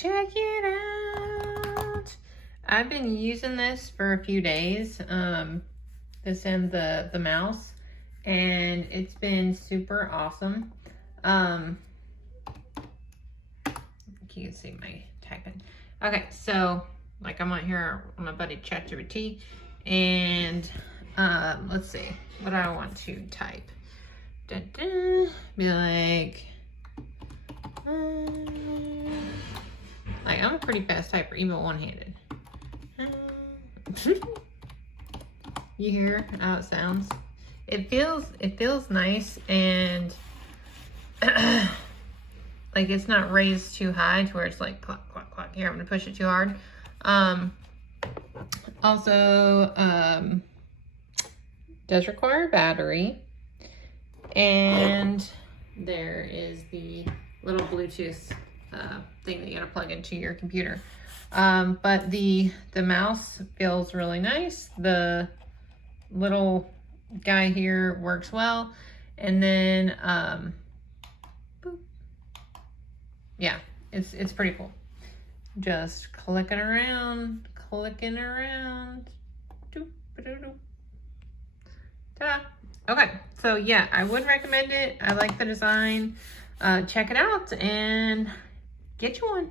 check it out. I've been using this for a few days, this and the mouse, and it's been super awesome. You can see my typing. Okay, so like I'm on here on my buddy ChatGPT, and let's see what I want to type. Be like I'm a pretty fast typer, even one-handed. You hear how it sounds? It feels nice, and like it's not raised too high to where it's like clock, clock, clock. Here, I'm gonna push it too hard. Also, does require a battery, and there is the little Bluetooth thing that you gotta plug into your computer. But the mouse feels really nice. The little guy here works well, and then boop. Yeah, it's pretty cool. Just clicking around. Ta-da. Okay, so yeah, I would recommend it. I like the design. Check it out and get you one.